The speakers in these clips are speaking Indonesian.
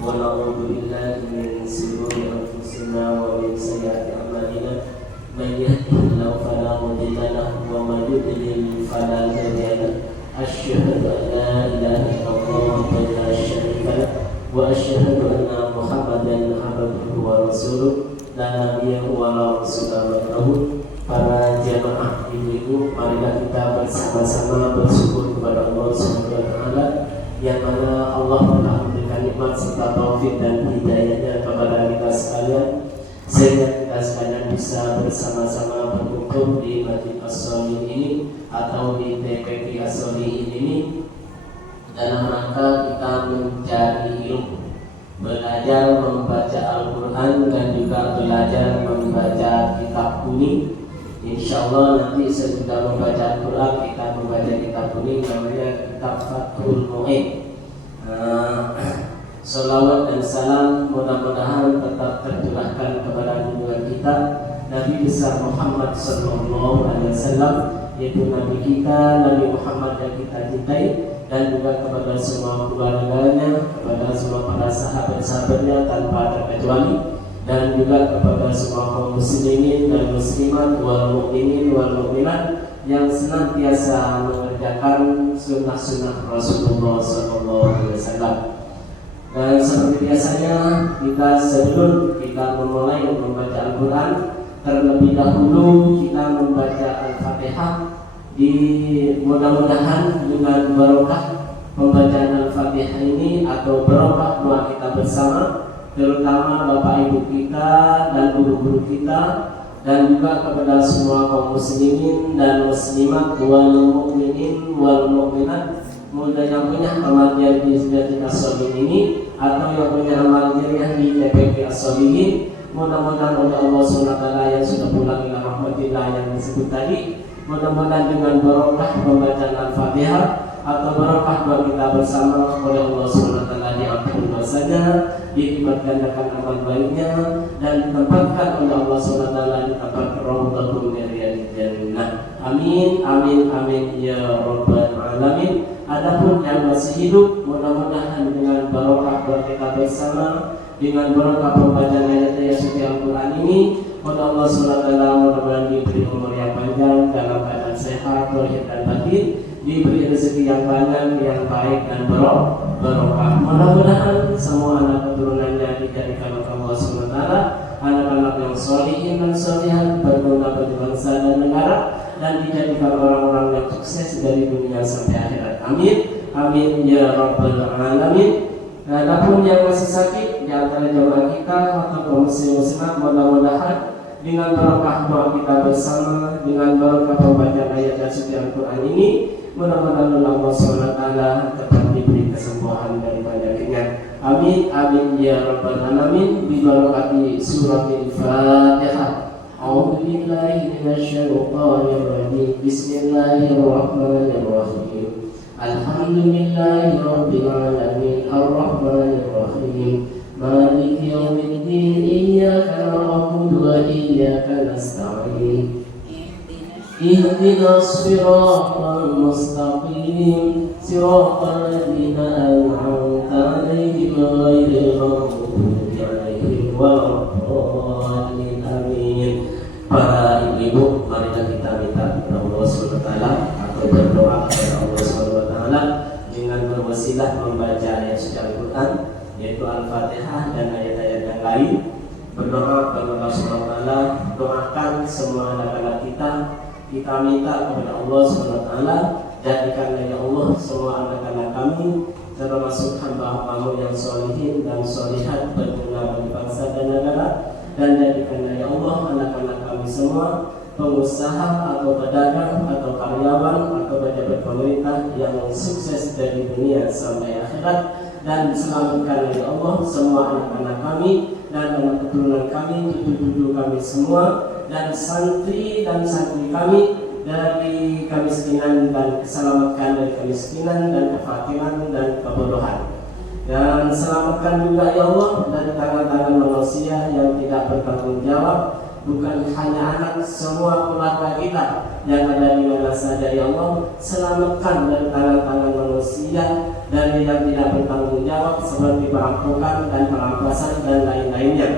ونعوذ بالله من شرور أنفسنا ومن سيئات أعمالنا من يهده الله فلا مضل له ومن يضلل فلا هادي له أشهد أن لا إله إلا الله وحده لا شريك له وأشهد أن محمدا عبده ورسوله لا نبي ولا رسول بعده. Para jamaah ibu-ibu, marilah kita bersama-sama bersyukur kepada Allah Subhanahu wa taala yang mana Allah telah memberikan nikmat serta taufik dan hidayahnya kepada kita sekalian sehingga kita sekalian bisa bersama-sama berkumpul di Masjid As-Sholihin ini atau di TPQ As-Sholihin ini dalam rangka kita mencari ilmu, belajar membaca Al-Quran dan juga belajar membaca kitab kuning. Insyaallah nanti sesudah membaca Al-Quran kita membaca kitab kuning namanya kitab Fathul Mu'in. Salawat dan salam mudah-mudahan tetap tercurahkan kepada junjungan kita Nabi besar Muhammad sallallahu alaihi wasallam, yaitu Nabi kita, Nabi Muhammad yang kita cintai, dan juga kepada semua keluarganya, kepada semua para sahabat-sahabatnya tanpa terkecuali, dan juga kepada semua kaum muslimin dan muslimat wal mukminin wal mukminat yang senantiasa mengerjakan sunnah-sunnah Rasulullah SAW. Dan seperti biasanya kita sebelum kita memulai membaca Al-Quran, terlebih dahulu kita membaca Al-Fatihah. Mudah-mudahan dengan barokah pembacaan Al-Fatihah ini atau barokah doa kita bersama, terutama Bapak Ibu kita dan guru-guru kita, dan juga kepada semua kaum muslimin dan muslimat wal mukminin wal mukminat, mudah yang punya amal jariah di Masjid As-Sholihin ini atau yang punya amal jariah di TPQ As-Sholihin, mudah-mudahan oleh Allah SWT yang sudah pulang ila rahmatillah yang disebut tadi, mudah-mudahan dengan barokah pembacaan Al-Fatihah atau barokah doa kita bersama oleh Allah SWT diampuni dosanya, dilipat gandakan amal baiknya, dan ditempatkan oleh Allah SWT di tempat Raudhatul min Riyadil Jannah. Amin, amin, amin ya rabbal alamin. Adapun yang masih hidup, mudah-mudahan dengan barokah doa kita bersama, dengan barokah pembacaan ayat-ayat suci Al-Quran ini, oleh Allah SWT mudah-mudahan diberi umur yang panjang dalam keadaan sehat, zahir dan batin, diberi rezeki yang banyak, yang baik dan barokah. Mudah-mudahan semua anak keturunannya dijadikan oleh Allah SWT anak-anak yang sholihin dan sholihat, berguna bagi bangsa dan negara, dan dijadikan orang-orang yang sukses dari dunia sampai akhirat. Amin, amin ya rabbal alamin. Adapun yang masih sakit di antara jemaah kita atau kaum muslimat, mudah-mudahan dengan barokah doa kita bersama, dengan barokah pembacaan ayat suci Al-Quran ini, mudah-mudahan Allah SWT dapat diberi kesembuhan dari penyakitnya. Amin, amin ya rabbal alamin. Bi barakati surat Al-Fatihah. A'udzu billahi minasyaitonir rajim. Bismillahirrahmanirrahim. Alhamdulillahi rabbil alamin. Arrahmanir rahim. Maliki yaumiddin. Iyyaka na'budu wa iyyaka nasta'in. Ihdinas siratal mustaqim. Siratal ladzina an'amta 'alaihim ghairil maghdubi 'alaihim waladdallin. Amin. Para ibu, marilah kita minta kepada Allah SWT atau berdoa kepada Allah SWT dengan berwasilah membaca ayat suci Al-Quran, yaitu Al-Fatihah dan ayat-ayat yang lain. Berdoa kepada Allah SWT, doakan semua anak-anak kita. Kita minta kepada Allah SWT, jadikanlah ya Allah semua anak-anak kami termasuk hamba-hamba yang sholihin dan sholihat, berguna bagi bangsa dan negara, dan jadikanlah ya Allah anak-anak kami semua pengusaha atau pedagang atau karyawan atau pejabat pemerintah yang sukses dari dunia sampai akhirat, dan selamatkanlah ya Allah semua anak-anak kami dan anak keturunan kami, cucu-cucu kami semua, dan santri kami dari kemiskinan, dan selamatkan dari kemiskinan dan kefakiran dan kebodohan, dan selamatkan juga ya Allah dari tangan-tangan manusia yang tidak bertanggung jawab, bukan hanya anak, semua keluarga kita yang ada di mana saja ya Allah. Selamatkan dari tangan-tangan manusia dari yang tidak bertanggung jawab seperti perampokan dan perampasan dan lain-lainnya.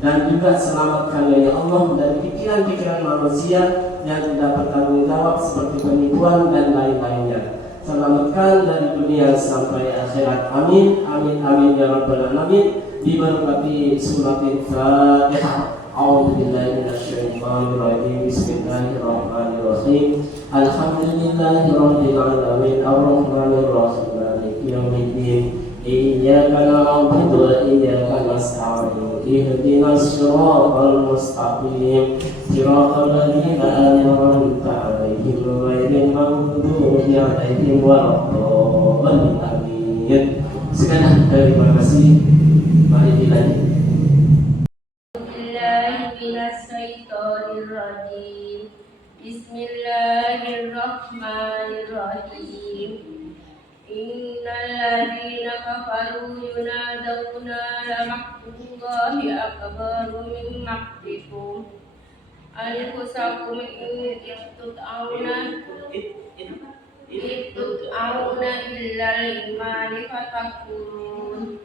Dan juga selamatkan ya Allah dari pikiran-pikiran manusia yang tidak bertanggung jawab seperti penipuan dan lain-lainnya. Selamatkan dari dunia sampai akhirat. Amin, amin, amin ya rabbal alamin. Diberkati surat Al-Fatihah. A'udzubillahi minasyaitonir rajim. Bismillahirrahmanirrahim. Alhamdulillahirabbil alamin. Arrahmanir rahim. Maliki yaumiddin. Iyyaka na'budu wa iyyaka nasta'in. Ihdinas siratal mustaqim. Siratal ladzina an'amta 'alaihim ghairil maghdubi 'alaihim waladdallin. Amin. Sekian, terima kasih. Mari dilanjut. Bismillahirrahmanirrahim. Innal ladzina kafaru yunaduna lamaqtullahi akbaru min maqtikum anfusakum in tut'auna illal imani fatakfurun.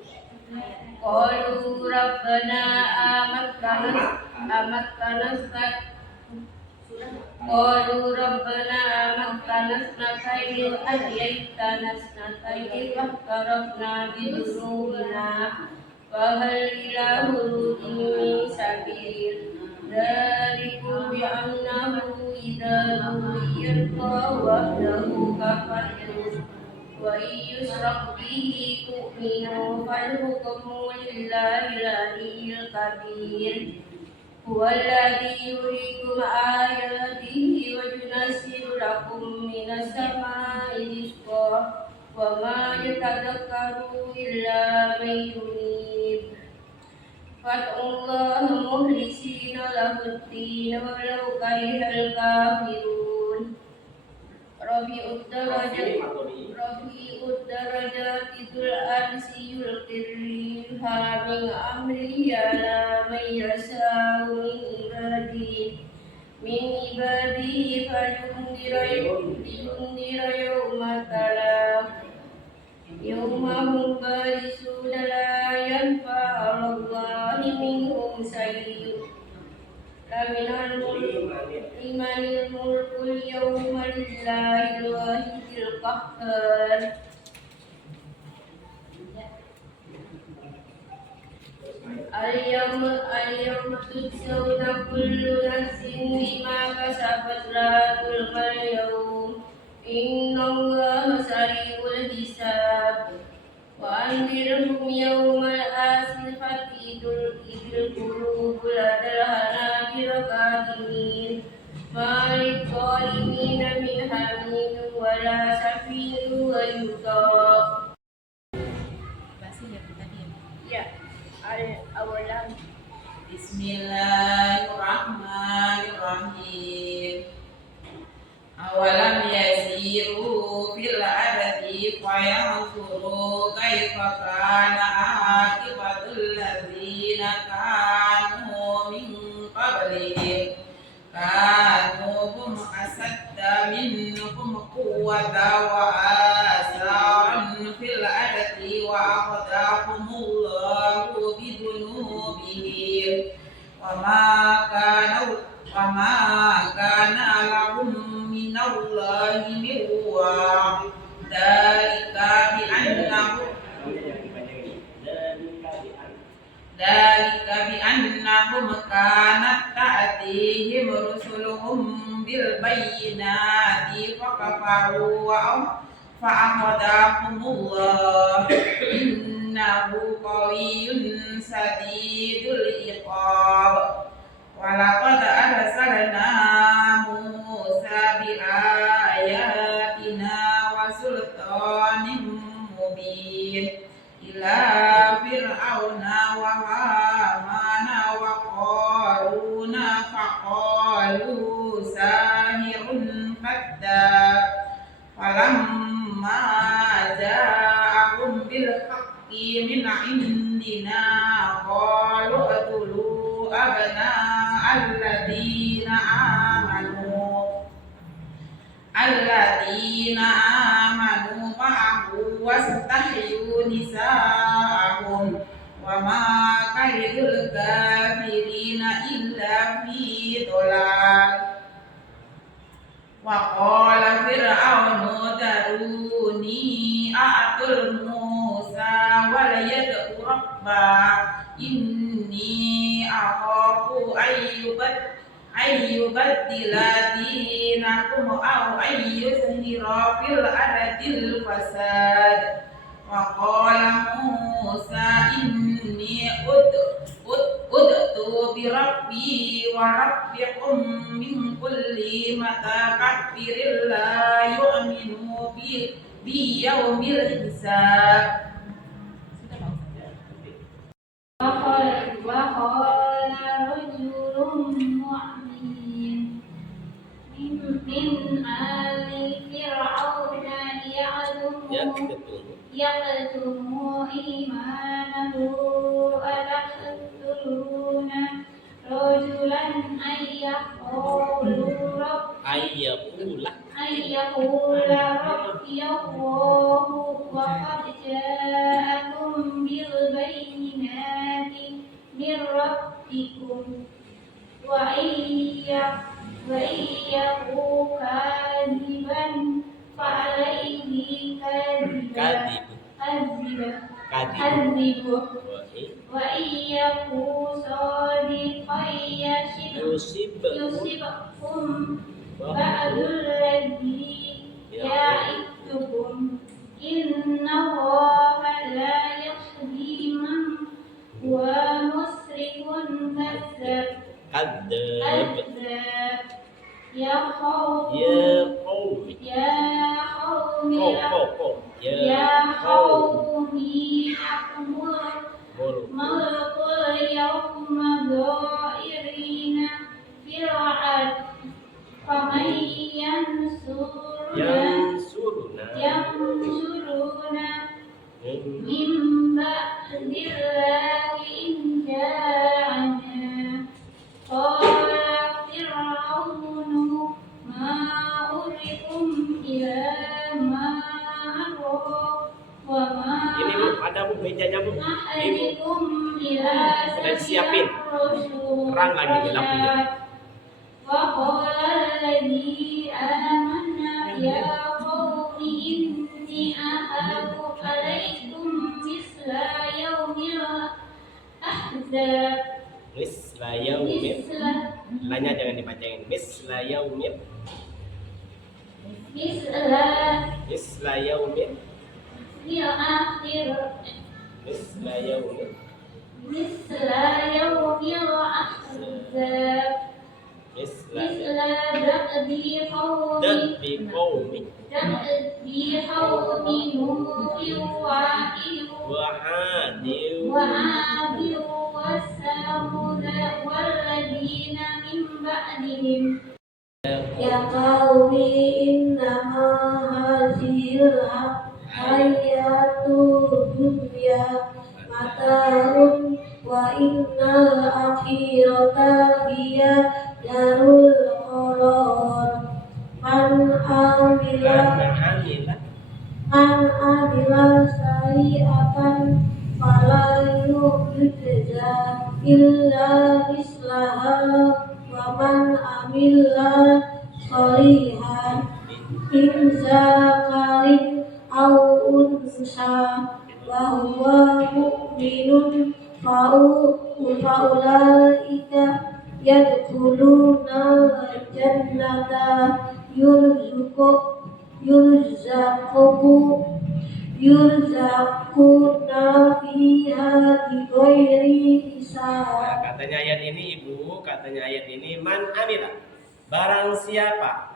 Qalu rabbana amattana snataini wa ahyaytana snataini fahtarafna bidunubina fahal ila khurujin min sabil. Dzalikum bi'annahu idza du'iyallahu wahdahu kafartum wa yusrak bihi tu'minu fal hukmu lillahil aliyyil kabir. Huwallazi yuriikum ayatihi wa yunazzilu lakum minas samaa'i rizqan wa ma yatadhakkaru illa man yunib. Fad'ullaha mukhlisina lahud-din walau karihal kafirun. Rafi'ud darajati dzul arsi yulqil min amrihi ala man yasha'u min ibadihi falyundira yawma talaq yawma hum barisuna la yanfa'u Allahi minhum shay'un. Limanil mulkul yawma lillahil wahidil qahhar. Al-yawma tujzawna kullu nafsin bima kasabat la zulmal yawm. Innallaha sari'ul hisab. Wa anzirhum yawmal asifati idil qulubul ladal hanajir kadhimin ma lidh-dhalimina min hamim wala shafi'in wa yuta. Awalam. Bismillahirrahmanirrahim. Awalam yasiru fil ardi fayanzuru kaifa kana aqibatul ladzina kanu min qablihim kanu hum asadda minhum quwwatan wa asaran fil ardi wa aqdahumullahu bidunubihim wa ma kana lahum minallahi min waq. Dalika bi annahum kanat ta'tihim rusuluhum bil bayyinati fakafaru wa fa'akhadahumullah innahu qawiyyun sadidul iqab. Walaqad arsalna Musa bi ayatina wa sultanin mubin ila fir'auna wa hamana wa qaruna faqalu sahirun kadzdzab. Falamma ja'ahum bil haqqi min indina qalu atulu abna alladina amanu ma'ahu wa wastahyu nisa'ahum wa ma kaidul kafirina illa fi dhalal. Wa qala fir'aunu daruni a'tul Musa wa la yad'u rabbah inni akhafu ayyubaddila dinakum aw ayyuzhira fil ardil fasad. Wa qala Musa inni udtu bi rabbi wa rabbikum min kulli mutakabbirin la yu'minu bi yaumil hisab. وقال رجل مؤمن من آل فرعون يكتم إيمانه أتقتلون رجلا أن يقول ربي الله وقد جاءكم بالبينات من ربكم وإن يكن كاذبا فعليه كذبه وإن يكن صادقا يصبكم بعد الذي يعدكم إن الله لا يهدي من هو مسرف كذاب يا قوم ملك اليوم ظاهرين في الأرض فمن ينصرنا من بعد الله إن جاءنا. قال فرعون ما أريكم إلا ما أرى وما Ini Bu, ada Bu mejanya Bu. أهدكم إلى Siapin. Terang lagi di lampunya. وقال الذي آمن يا قوم إني أخاف عليكم مثل يوم الأحزاب. Misla yaumil. Lanya jangan dipanjangin. Misla yaumil. Misla yaumil. Misla yaumil. مثل يوم الأحزاب مثل دأب قوم نوح وعاد وثمود والذين من بعدهم. يا قوم إنما هذه الحياة الدنيا متاع وإن الآخرة هي دار القرار. من عمل سيئة فلا يجزى إلا مثلها ومن عمل صالحا من ذكر أو أنثى وهو مؤمن فأولئك يدخلون الجنة يرزقون فيها بغير حساب. Katanya ayat ini Ibu, katanya ayat ini man amila. Barang siapa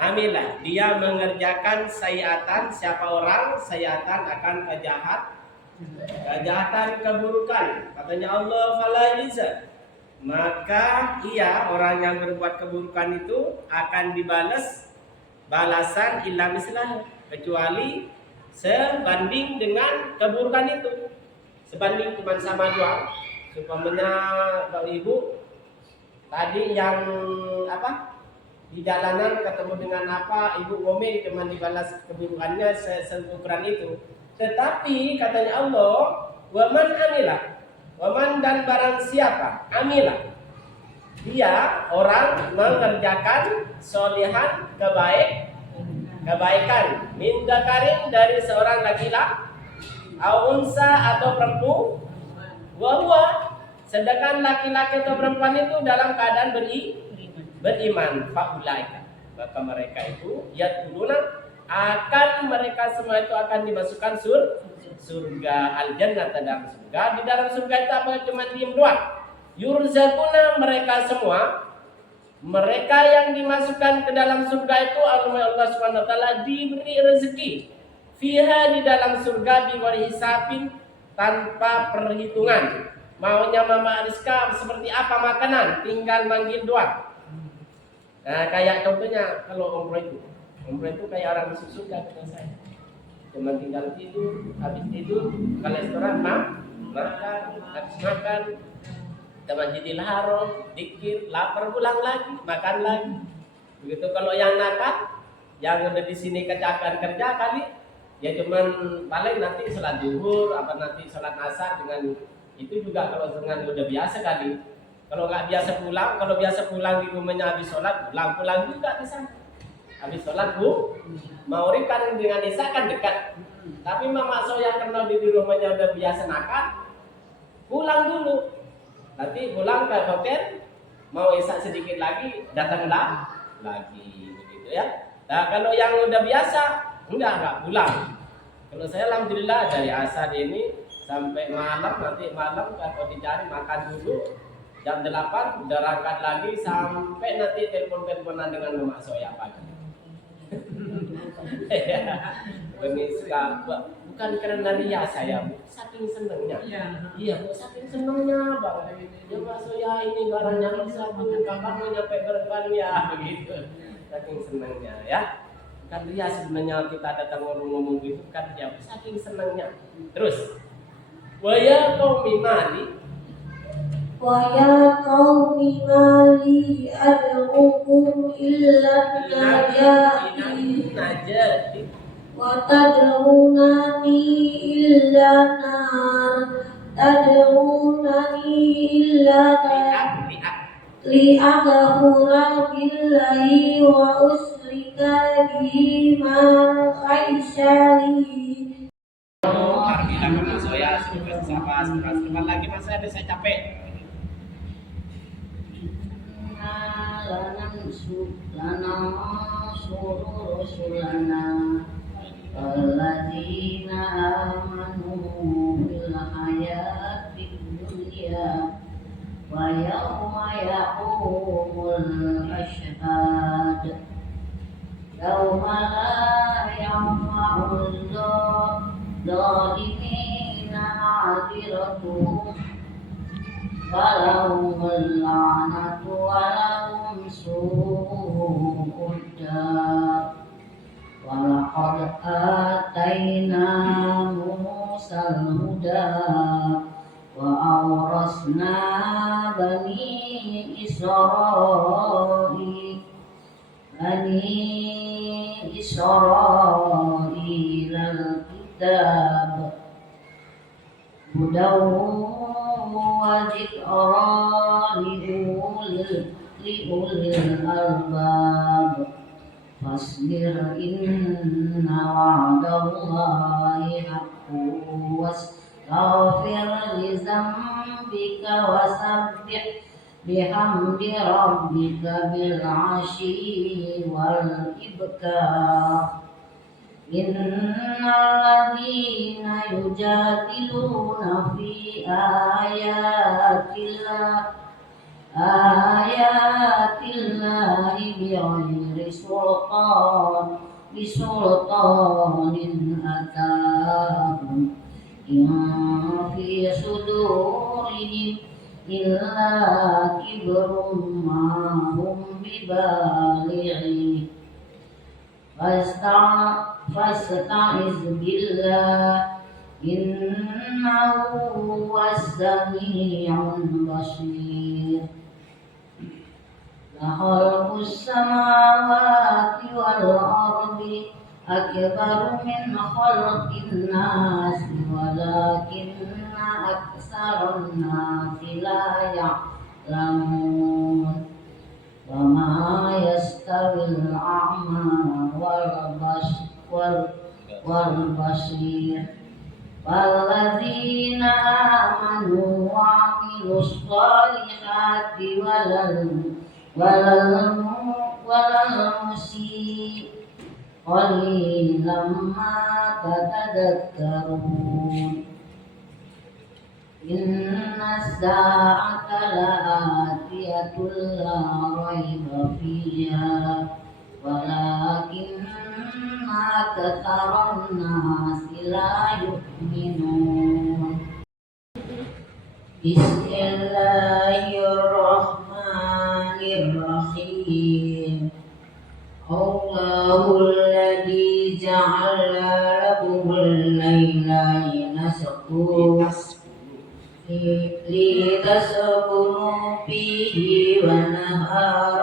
amila, dia mengerjakan sayiatan, siapa orang sayiatan akan kejahatan keburukan. Katanya Allah fala yujza. Maka ia orang yang berbuat keburukan itu akan dibalas balasan illa mislah, kecuali sebanding dengan keburukan itu. Sebanding cuma sama dua. Supaya Bapak Ibu tadi yang apa? di jalanan ketemu dengan apa, ibu ngomel cuma dibalas keburukannya seukuran itu. Tetapi katanya Allah, waman amilah, waman dan barang siapa amilah, dia orang mengerjakan solihan kebaikan min dzakarin dari seorang laki-laki au unsa atau perempuan, wa sedangkan laki-laki atau perempuan itu dalam keadaan beriman, faulaika, maka mereka itu yadkhuluna, akan mereka semua itu akan dimasukkan surga, al-jannah, dalam surga. Di dalam surga itu apa? Cuma diem doang. Yurzaquna, mereka semua, mereka yang dimasukkan ke dalam surga itu Allah Subhanahu wa taala diberi rezeki fiha, di dalam surga, biwari hisabin, tanpa perhitungan. Maunya Mama Ariska seperti apa makanan, tinggal manggil doang. Nah, kayak contohnya kalau umroh itu kayak orang masuk surga kata saya. Cuma tinggal tidur, habis tidur ke restoran makan, habis makan ke Masjidil Haram, dikir, lapar pulang lagi, makan lagi. Begitu kalau yang nakal, yang udah di sini kecapean kerja kali, ya cuman paling nanti sholat zuhur, apa nanti sholat asar dengan itu juga kalau dengan udah biasa kali. Kalau nggak biasa pulang, kalau biasa pulang di rumahnya habis sholat, pulang juga di sana. Habis sholat Maghrib kan dengan Isya kan dekat. Tapi Mama Soya karena di rumahnya udah biasa nakal, pulang dulu. Nanti pulang ke hotel, mau Isya sedikit lagi, datanglah lagi begitu ya. Nah kalau yang udah biasa, enggak pulang. Kalau saya alhamdulillah dari asar ini sampai malam, nanti malam kalau dicari makan dulu jam 8 udah berangkat lagi sampai nanti telepon-teleponan dengan Mama Soya pagi. Ini bukan karena ria saya, saking senangnya. Iya, saking senangnya Bang. Ya Mama Soya ini barangnya satu, kapan mau nyampe berban ya begitu. Saking senangnya ya. Bukan ria sebenarnya kita datang ngomong-ngomong gitu kan ya, saking senangnya. Terus waya qaumi mali, ويا قوم ما لي أدعوكم إلى النجاة وتدعونني إلا النار لأكفر بالله وأشرك به ما ليس لي. bilang sama saya sebentar lagi mas saya capek. لننصر رسلنا الذين آمنوا في الحياة الدنيا ويوم يقوم الأشهاد يوم لا ينفع الظالمين معذرتهم ولهم اللعنة ولهم سوء الدار ولقد آتينا موسى الهدى وأورثنا بني إسرائيل الكتاب هدى وذكرى لأولي الألباب فاصبر إن وعد الله حق واستغفر لذنبك وسبح بحمد ربك بالعشي والإبكار إن الذين يجادلون في آيات الله بغير بسلطان أتاهم إن في صدورهم إلا كبر ما هم ببالغيه فاستعذ بالله إنه هو السميع البصير. لخلق السماوات والأرض أكبر من خلق الناس ولكن أكثر الناس لا يعلمون وما يستوي الأعمى والبصير والذين آمنوا وعملوا الصالحات ولا المسيء قليلا ما تتذكرون إن الساعة لآتية لا ريب فيها ولكن أكثر الناس لا يؤمنون بسم الله الرحمن الرحيم الله الذي جعل لكم الليل لتسكنوا فيه والنهار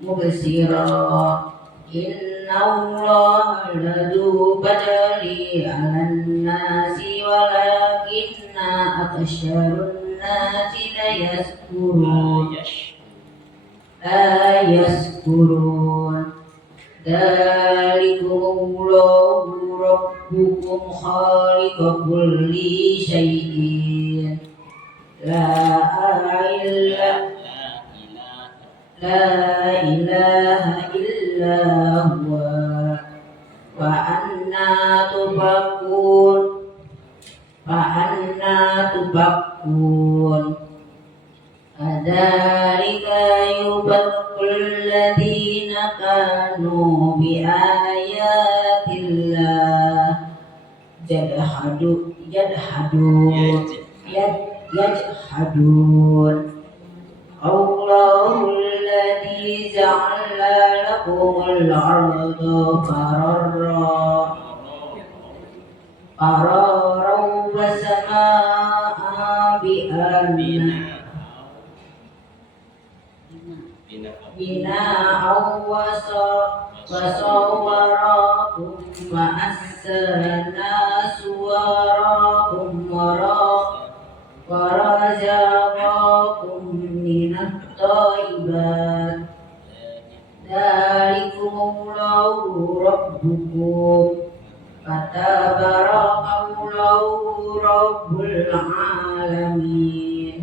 مبصرا إن الله لذو فضل على الناس ولكن أكثر الناس لا يشكرون ذلكم الله ربكم خالق كل شيء لا إله إلا هو فأنا تؤفكون كذلك يبطل الذين كانوا بآيات الله يجحدون الله الذي جعل لكم الأرض قرارا والسماء بناء وصوركم وأحسن صوركم ورزقكم من الطيبات ذلكم الله ربكم فتبارك الله رب العالمين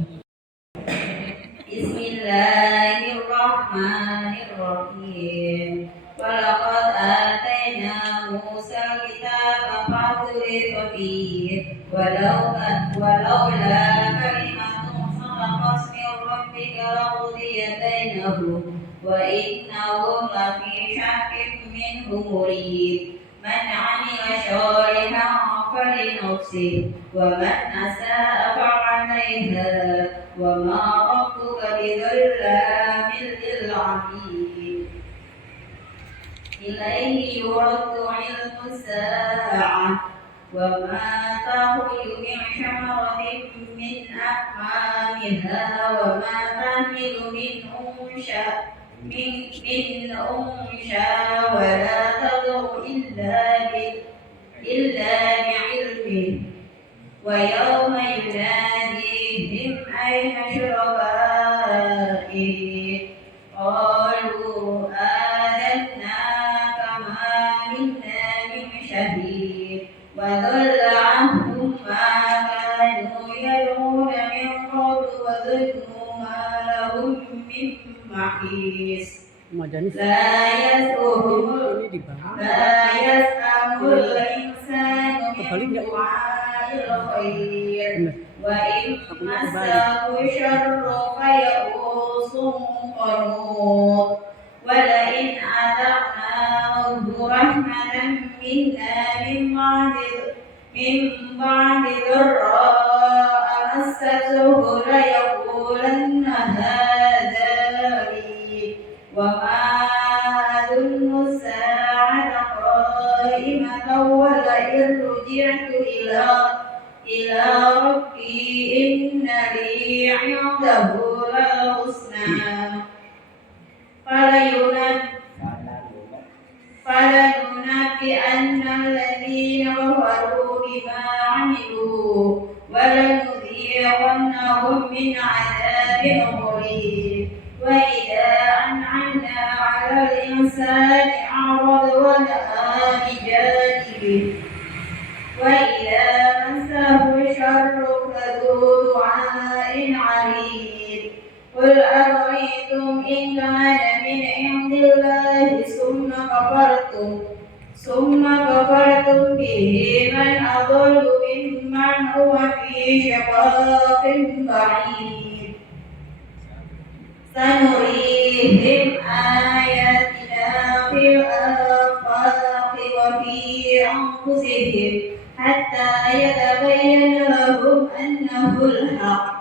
بسم الله الرحمن الرحيم ولقد آتينا موسى الكتاب فاختلف فيه ولولا كلمة سبقت من ربك لقضي بينهم وإنهم لفي شك منه مريب من عمل صالحا فلنفسه ومن أساء فعليها وما ربك بظلام للعبيد إليه يرد علم الساعة وما تخرج من شجرة من أكمامها وما تحمل من أنثى ولا تضع إلا بعلمه ويوم يناديهم أين شركائي قالوا آذناك ما منا من شهيد وضل عنهم ما كانوا يدعون من قبل وظنوا ما لهم من محيص لا يسأم الإنسان من دعاء الخير وإن مسه الشر فيئوس قنوط ولئن أذقناه رحمة منا من بعد ضراء مسته ليقولن هذا لي وما أظن الساعة قائمة ولئن رجعت إلى ربي إن لي عنده والحسنى فلننبئن الذين كفروا بما عملوا ولنذيقنهم من عذاب غليظ وإذا أنعمنا على الإنسان أعرض ونأى بجانبه وإذا مسه الشر فذو دعاء عريض قل أرأيتم إن كان من عند الله ثم كفرتم به من أضل ممن هو في شقاق بعيد سنريهم آياتنا في الآفاق وفي أنفسهم حتى يتبين لهم أنه الحق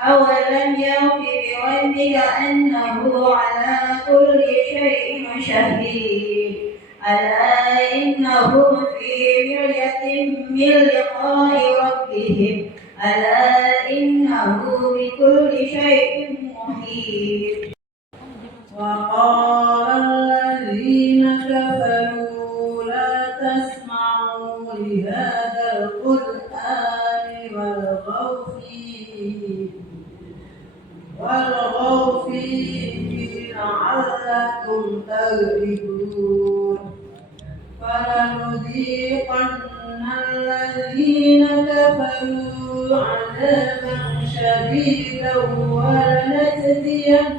أولم يكف بربك أنه على كل شيء شهيد ألا إنهم في مرية من لقاء ربهم ألا إنه بكل شيء محيط وقال الذين كفروا لا تسمعوا لهذا القرآن والغوا فيه لعلكم تغلبون فلنذيقن الذين كفروا عذابا شديدا ولنجزينهم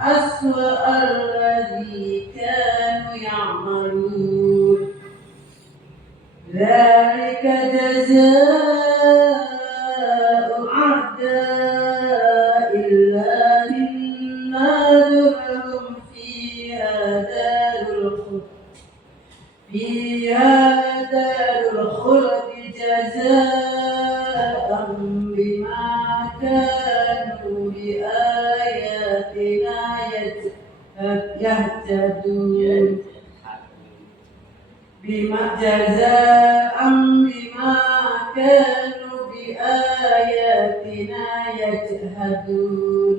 أسوأ الذي كانوا يعملون ذلك جزاء أعداء الله النار لهم فيها دار الخلد جزاء بما كانوا بآياتنا يهتدون جزاء بما كانوا بآياتنا يجحدون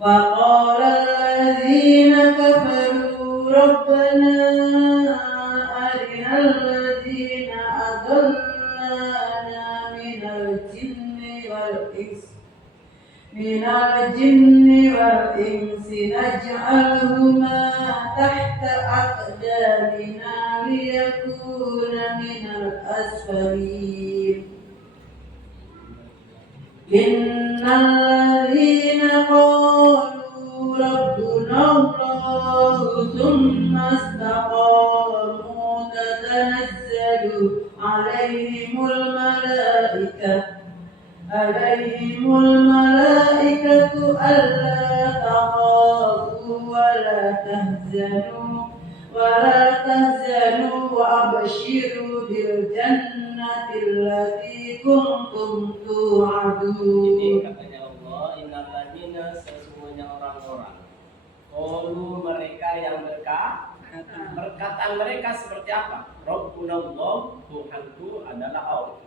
وقال الذين كفروا ربنا أرنا الذين أضلانا من الجن والإنس نجعلهما تحت أقدامنا ليكون من الأسفلين إن الذين قالوا ربنا الله ثم استقاموا تتنزل عليهم الملائكة ألا تخافوا ولا تهزنوا وأبشروا بالجنة التي كنتم توعدون. Ini katanya Allah, innalladzina sesungguhnya orang-orang qalu mereka yang perkataan mereka seperti apa? Rabbunallah, Tuhanku adalah Allah.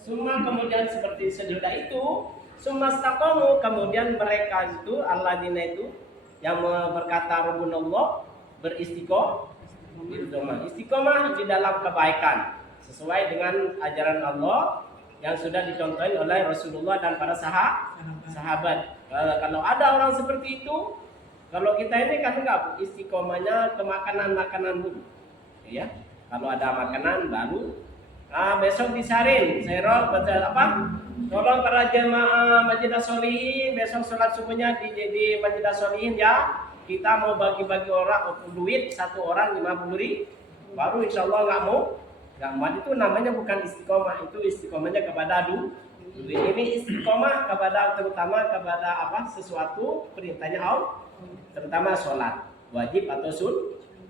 Summa kemudian seperti sesudah itu, summa istaqamu kemudian mereka itu alladzina itu yang berkata Rabbunallah istiqomah di dalam kebaikan sesuai dengan ajaran Allah yang sudah dicontohin oleh Rasulullah dan para sahabat. Kalau ada orang seperti itu, kalau kita ini kan enggak istiqomahnya ke makanan dulu, ya. Kalau ada makanan baru, besok disarin, serol baca apa? Tolong para jemaah Masjid As-Solihin besok sholat subuhnya di Masjid As-Solihin ya. Kita mau bagi-bagi orang duit satu orang 50.000, baru insya Allah nggak mau itu namanya bukan istiqomah, itu istiqomahnya kepada duit. Ini istiqomah terutama kepada apa sesuatu perintahnya Allah, terutama sholat wajib atau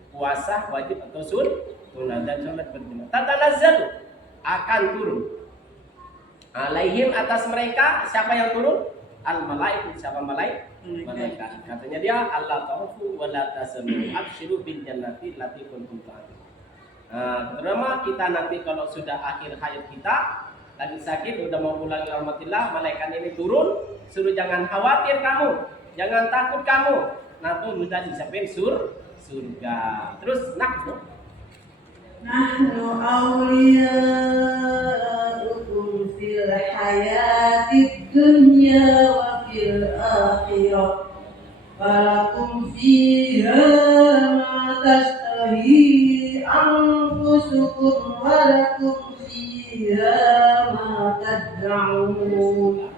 puasa wajib atau sunnah dan sholat berjamaah. Tatanazzalu akan turun alaihim atas mereka siapa yang turun? Al malaikat, siapa malaikat? Katanya dia Allah ta'ufu wa la tasmu abshiru bil jannati lati kuntum ta'lamun. Terutama kita nanti kalau sudah akhir hayat kita, lagi sakit, udah mau pulang ke rahmatillah, malaikat ini turun, suruh jangan khawatir kamu, jangan takut kamu. Nah tuh udah disiapin surga. Terus Nahnu awliya'ukum fil hayatid dunya wa fil akhirah. Falakum fiha ma tashtahi anfusukum wa lakum fiha ma tad'un.